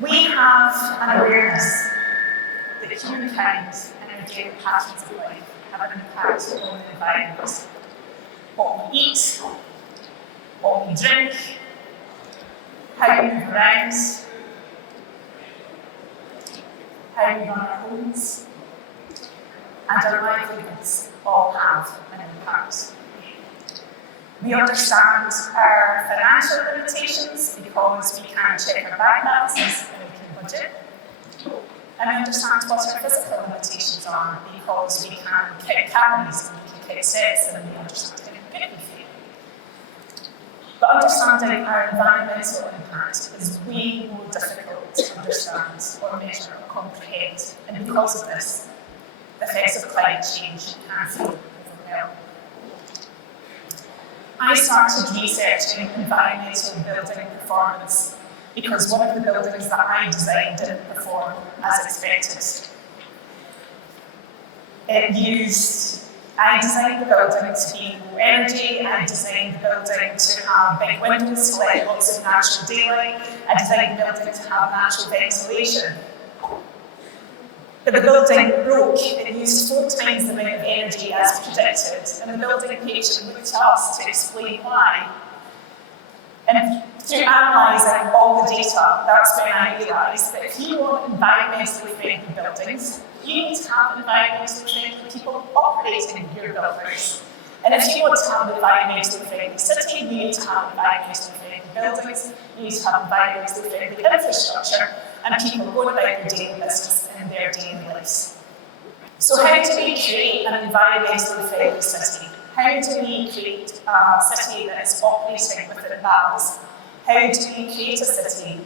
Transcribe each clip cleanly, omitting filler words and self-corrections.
We have an awareness that humankind and our daily patterns of life have an impact on the environment. What we eat, what we drink, how we move around, how we run our homes, and our livelihoods all have an impact. We understand our financial limitations because we can check our bank balances and we can budget. And we understand what our physical limitations are because we can count calories and we can count steps and we understand how good we feel. But understanding our environmental impact is way more difficult to understand or measure or comprehend. And because of this, the effects of climate change can feel overwhelming. I started researching environmental building performance because one of the buildings that I designed didn't perform as expected. I designed the building to be low energy, I designed the building to have big windows to let lots of natural daylight, I designed the building to have natural ventilation. But the building broke. It used 4 times the amount of energy as predicted, and the building patron looked to us to explain why. And through analysing all the data, that's when I realised that if you want environmentally friendly buildings, you need to have environmentally friendly people operating your buildings. And if you want to have an environmentally friendly city, you need to have environmentally friendly buildings, you need to have environmentally friendly infrastructure, and people going about their daily business and their daily lives. So how do we create an environmentally friendly city? How do we create a city that is operating within balance? How do we create a city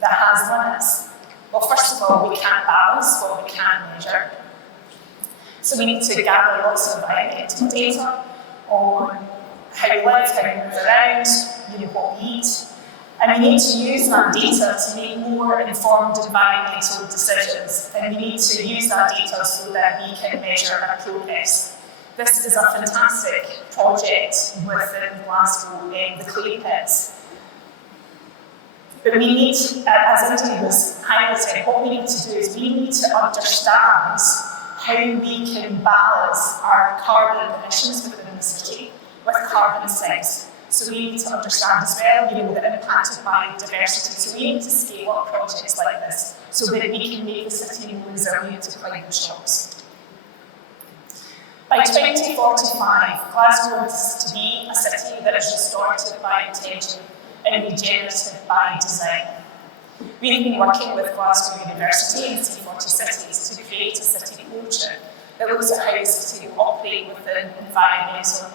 that has limits? Well, first of all, we can't balance what we can measure. So we need to gather lots of environmental data on how we live, how we move around, what we eat. And we need to use that data to make more informed environmental decisions. And we need to use that data so that we can measure our progress. This is a fantastic project within Glasgow, the clay pits. But we need, as Indy was highlighting, what we need to do is we need to understand how we can balance our carbon emissions within the city with carbon sinks. So we need to understand as well, the impact of biodiversity. So we need to scale up projects like this so that we can make the city more resilient to climate shocks. By 2045, Glasgow wants to be a city that is restorative by intention and regenerative by design. We've been working with Glasgow University and C40 Cities to create a city portrait that looks at how the city will operate within environmental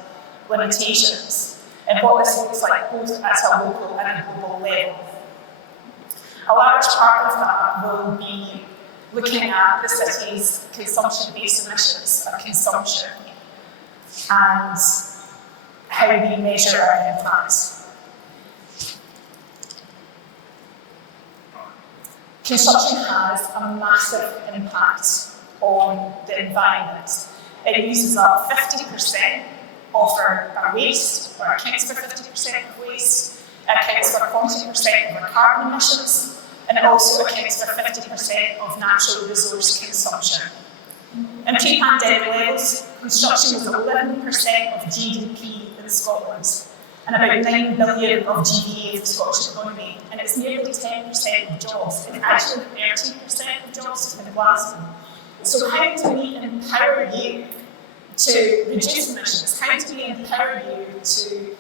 limitations and what this looks like both at a local and a global level. A large part of that will be looking at the city's consumption-based emissions of consumption and how we measure our impact. Construction has a massive impact on the environment. It uses up 50% of our waste, or accounts for 50% of waste, it accounts for 40% of our carbon emissions, and it also accounts for 50% of natural resource consumption. In pre-pandemic levels, construction was 11% of GDP in Scotland, and about 9 billion of GDP of the Scottish economy, and it's nearly 10% of jobs. It's actually 13% of jobs in Glasgow. So how do we empower you to reduce emissions? How do we empower you to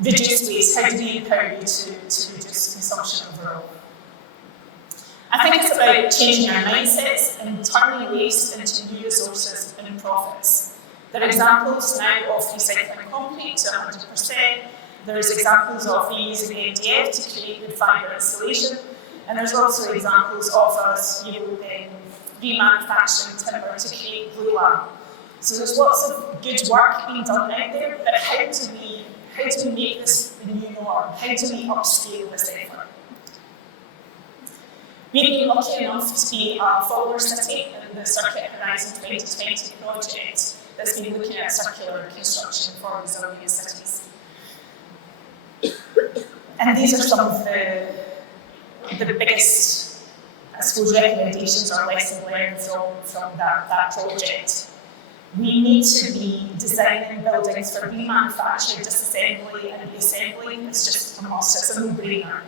reduce waste? How do we empower you to reduce consumption overall? I think it's about changing our mindsets and turning waste into new resources and profits. There are examples now of recycling concrete to 100%. There's examples of reusing MDF to create wood fibre insulation. And there's also examples of us remanufacturing timber to create glulam. So there's lots of good work being done out there, but how do we make this the new norm? How do we upscale this effort? We've been lucky enough to be a follower city in the Circuit Horizon 2020 project that's been looking at circular construction for resilient cities. And these are some of the biggest I suppose, recommendations or lessons learned from that project. We need to be designing buildings for remanufactured disassembly and reassembly. It's just a must, it's a no-brainer.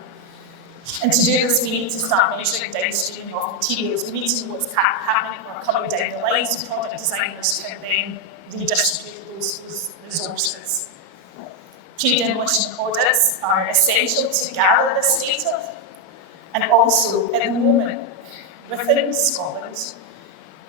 And to do this, we need to start measuring downstream of materials. We need to know what's happening or coming down the line, so product designers can then redistribute those resources. Pre-demolition audits are essential to gather this data. And also, at the moment, within Scotland,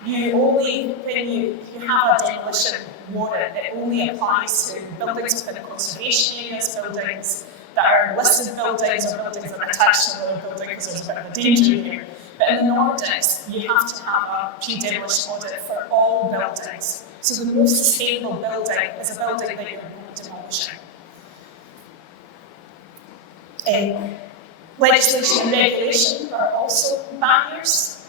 when you have a demolition warrant, it only applies to buildings within conservation areas, buildings that are listed buildings, or buildings that are attached to other buildings. There's a bit of a danger here. But in the Nordics, you have to have a pre-demolition audit for all buildings. So the most sustainable building is a building that you're not demolishing. Legislation and regulation are also barriers.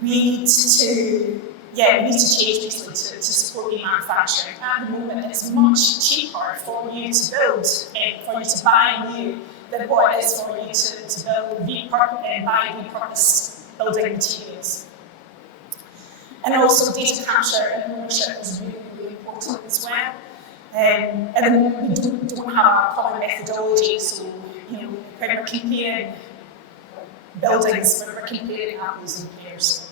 We need to change basically to support remanufacturing. At the moment, it's much cheaper for you to build, for you to buy new, than what it is for you to build, buy repurposed building materials. And also data capture and ownership is really, really important as well. And then we don't have a common methodology, so when we're comparing buildings, we're comparing apples and pears.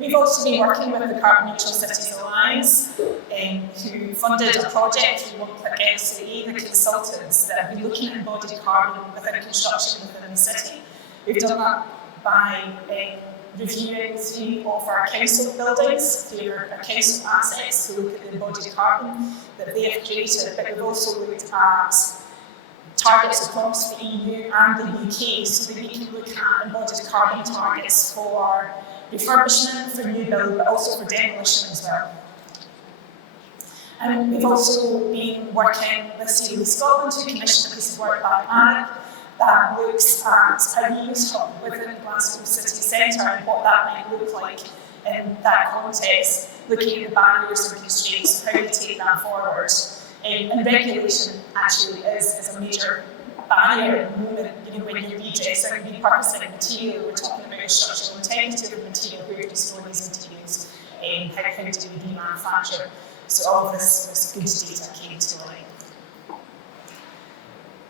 We've also been working with the Carbon Neutral Cities Alliance, who funded a project through One Click SAE, the consultants that have been looking at embodied carbon within construction within the city. We've done that by reviewing 3 of our council buildings, 3 of our council assets, to look at the embodied carbon that they have created, but we've also looked at targets across the EU and the UK, so that we can look at embodied carbon targets for refurbishment, for new build, but also for demolition as well. And we've also been working with City Scotland to commission a piece of work by Anna that looks at a reuse hub within the Glasgow city centre and what that might look like in that context, looking at the barriers and constraints, how we take that forward. And regulation actually is a major barrier at the moment. When you're redressing and repurposing material, we're talking about the structural integrity of the material, where do you store these materials, how do we remanufacture. So all of this good data came to light.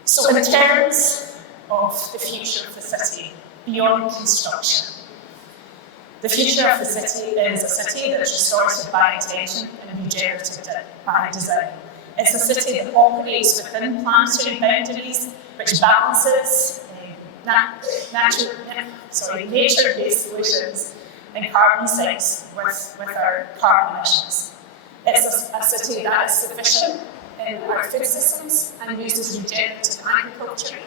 So in terms of the future of the city, beyond construction, the future of the city is a city that's restorative by intention and regenerative by design. It's a city that operates within planetary boundaries, which balances nature-based solutions and carbon sinks with our carbon emissions. It's a city that is sufficient in our food systems and uses regenerative agriculture.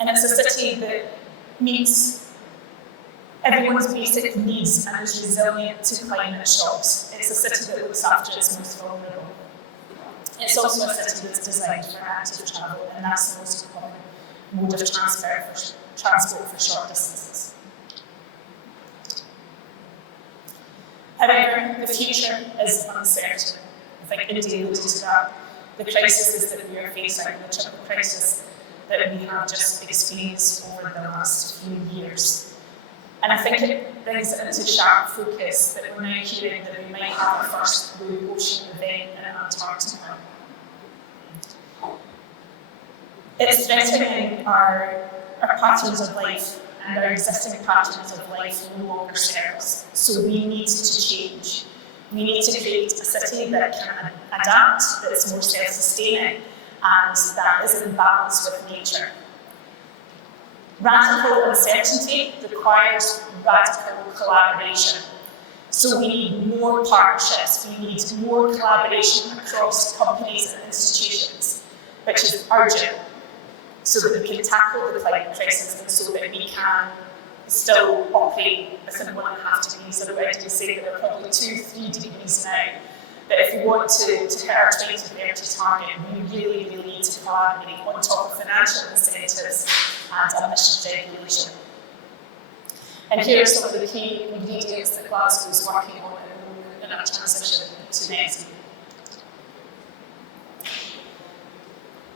And it's a city that meets everyone's basic needs and is resilient to climate shocks. It's a city that looks after its most vulnerable. It's also a city that's designed for active travel, and that's the most common mode of transport for short distances. However, the future is uncertain. I think India alluded to that. The crises that we are facing, the triple crisis that we have just experienced over the last few years. And I think it brings it into sharp focus that we're now hearing that we might have our first blue ocean event in Antarctica. It's threatening our patterns of life, and our existing patterns of life no longer serve us. So we need to change. We need to create a city that can adapt, that's more self-sustaining, and that is in balance with nature. Radical uncertainty requires radical collaboration. So we need more partnerships, we need more collaboration across companies and institutions, which is urgent, so that we can tackle the climate crisis and so that we can still operate within 1.5 degrees. I've already say that we're probably 2-3 degrees now. But if we want to hit our 2030 target, we really, really need to collaborate on top of financial incentives and emissions regulation. And here are some of the key ingredients that Glasgow is working on at the moment in our transition to net zero.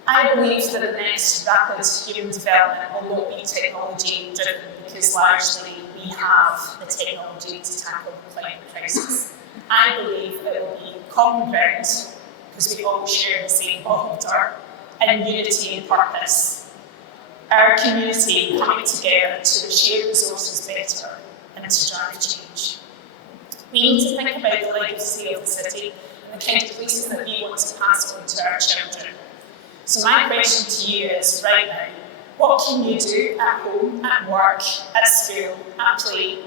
I believe that the next rapid human development will not be technology driven, because largely we have the technology to tackle the climate crisis. I believe that it will be common ground, because we all share the same order, and unity and purpose. Our community coming together to share resources better and to drive change. We need to think about the legacy of the city and the kind of places that we want to pass on to our children. So my question to you is, right now, what can you do at home, at work, at school, at play,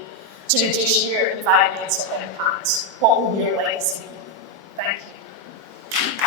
to reduce your environmental impact? What will your legacy be? Thank you.